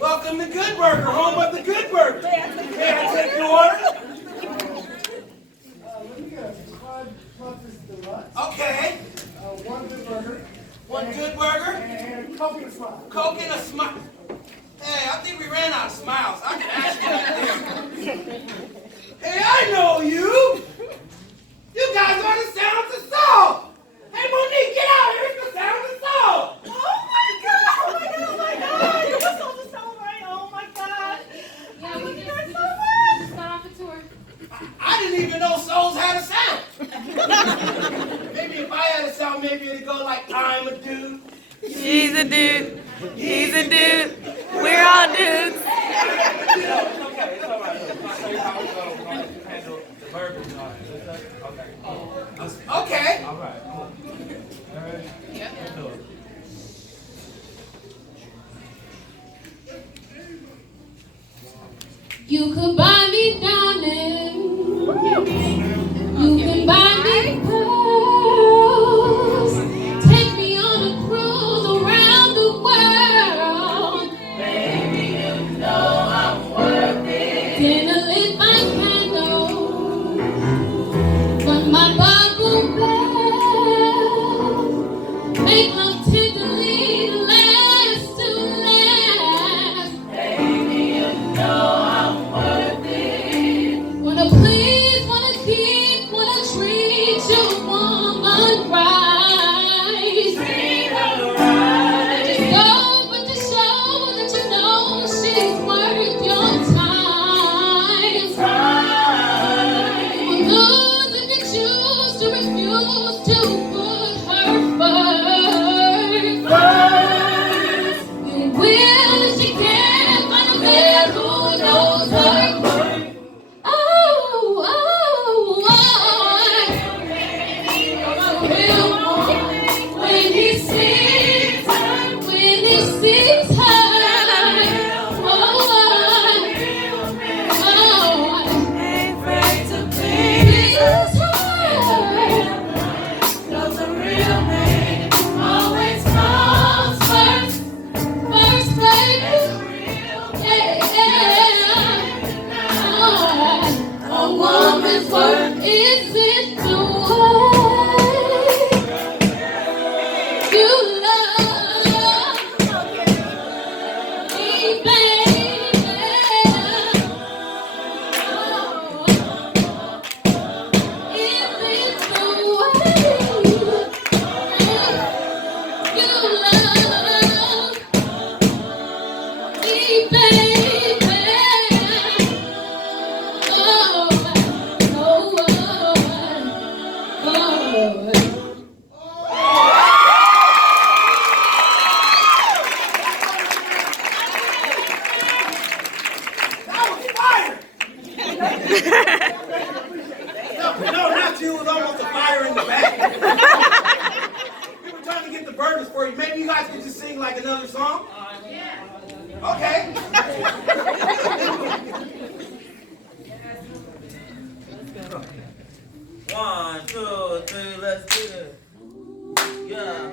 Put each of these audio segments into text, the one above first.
Welcome to Good Burger, home of the Good Burger. May I take your order? Okay. One good burger. One good burger. And Coke and a smile. Coke and a smile. Hey, I think we ran out of smiles. I can actually. Hey, I know you. You guys are the Sounds of Soul. Hey, Monique, get out here. It's the Sounds of Soul. Oh my God! Oh my God! Oh my God! You're the Soul of Soul, right? Oh my God! Yeah, we just so got off a tour. I didn't even know souls had a sound. Maybe if I had a sound, maybe it'd go like, I'm a dude. She's a dude. He's a dude. We're all dudes. It's okay. It's all right. I'll show you how we go. Handle the burgers and all that. Okay. Okay. All right. Cool. All right. Yep. Let's do it. You could buy me diamonds. You can buy me pearls. Take me on a cruise around the world. Baby, you know I'm worth it. Dinner lit my candle, but my bubble bath. Make love tenderly to last to last. Baby, you know I'm worth it. Wanna please, wanna keep, wanna treat your woman right. Treat her right. Just go, but to show that you know she's worth your time. You will lose if you choose to refuse to put her first. You will if she can't find a man who knows her worth. Oh, oh, oh. A real one. When he sees her, when he sees her. Oh, oh, Ain't afraid to please please. her. 'Cause a real man always comes first. First, baby. Yeah, yeah. Oh, a woman's worth isn't the way you love me, baby. Oh, isn't the way you love me, baby. Oh, oh, oh, oh. That was fire! No, not you. It was almost a fire in the back. We were trying to get the burgers for you. Maybe you guys could just sing like another song? Okay. 1, 2, 3, let's do it. Yeah.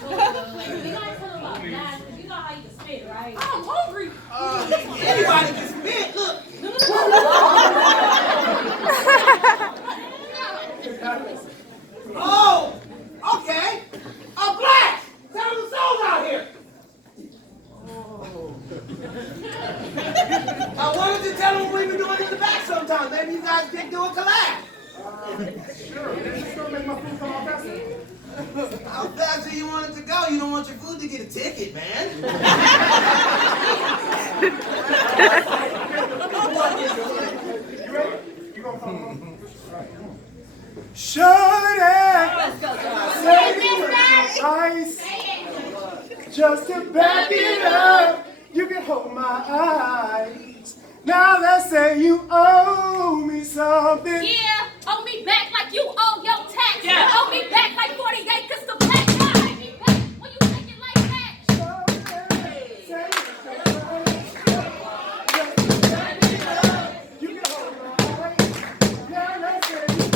You gotta tell them about Nash, because you know how you can spit, right? I'm hungry. Anybody can spit. Look. Oh, okay. Black. Sound the souls out here. Why don't you tell them what we be doing in the back sometimes? Maybe you guys can do a collab. Sure. It's gonna make my food come out faster. How fast do you want it to go? You don't want your food to get a ticket, man. You ready? You gonna follow me? Shut it! Say it ice. Just to back it up, you can hold my eyes. Now let's say you owe me something. Yeah, owe me back like you owe your tax. Yeah. Owe me back like 40 acres to black. Pay me back when you take it like that. Say it, just to back it up, you can hold my eyes. Now let's say you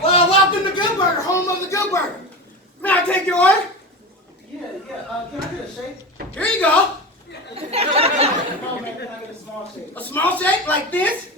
Well, welcome to Good Burger, home of the Good Burger. May I take your order? Yeah. Can I get a shake? Here you go. No, man, can I get a small shake? A small shake like this?